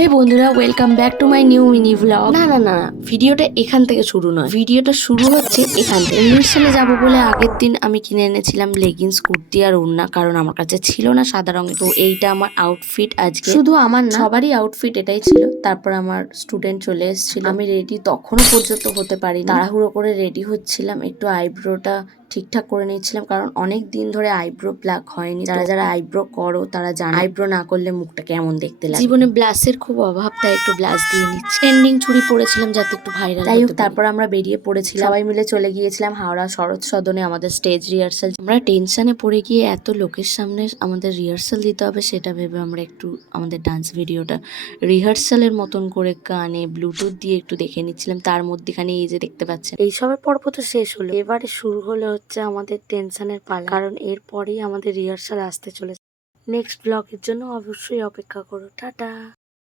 হে বন্ধুরা, welcome back to my new mini vlog. না, ভিডিওটা এখান থেকে শুরু নয়, ভিডিওটা শুরু হচ্ছে এখান থেকে। রিহার্সালে যাবো বলে আগের দিন আমি কিনে এনেছিলাম লেগিংস, কুর্তি আর ওড়না, কারণ আমার কাছে ছিল না সাদা রঙের। তো এইটা আমার আউটফিট আজকে, শুধু আমার না সবারই আউটফিট এটাই ছিল। তারপর আমার স্টুডেন্ট চলে এসেছিল, আমি রেডি তখনও পর্যন্ত হতে পারি, তাড়াহুড়ো করে রেডি হচ্ছিলাম, একটু আইব্রোটা ঠিকঠাক করে নিচ্ছিলাম, কারণ অনেক দিন ধরে আইব্রো প্লাক হয়নি। যারা যারা আইব্রো করো তারা জানো আইব্রো না করলে মুখটা কেমন দেখতে লাগে। জীবনে ব্লাশের খুব অভাব, তাই একটু ব্লাশ দিয়ে নিচ্ছি। ট্রেন্ডিং চুড়ি পরেছিলাম যাতে একটু ভাইরাল। যাই হোক, তারপর আমরা বেরিয়ে পড়েছিলাম, সবাই মিলে চলে গিয়েছিলাম হাওড়া শরৎ সদনে আমাদের স্টেজ রিহার্সাল। আমরা টেনশনে পড়ে গিয়ে এত লোকের সামনে আমাদের রিহার্সাল দিতে হবে সেটা ভেবে আমরা একটু আমাদের ডান্স ভিডিওটা রিহার্সালের মতন করে কানে ব্লুটুথ দিয়ে একটু দেখে নিচ্ছিলাম। তার মধ্যেখানে এই যে দেখতে পাচ্ছেন, এইসবের পর্ব তো শেষ হলো, এবারে শুরু হলো হচ্ছে আমাদের টেনশনের পালা, কারণ এরপরেই আমাদের রিহার্সাল আসতে চলেছে। নেক্সট ব্লগের জন্য অবশ্যই অপেক্ষা করো। টাটা।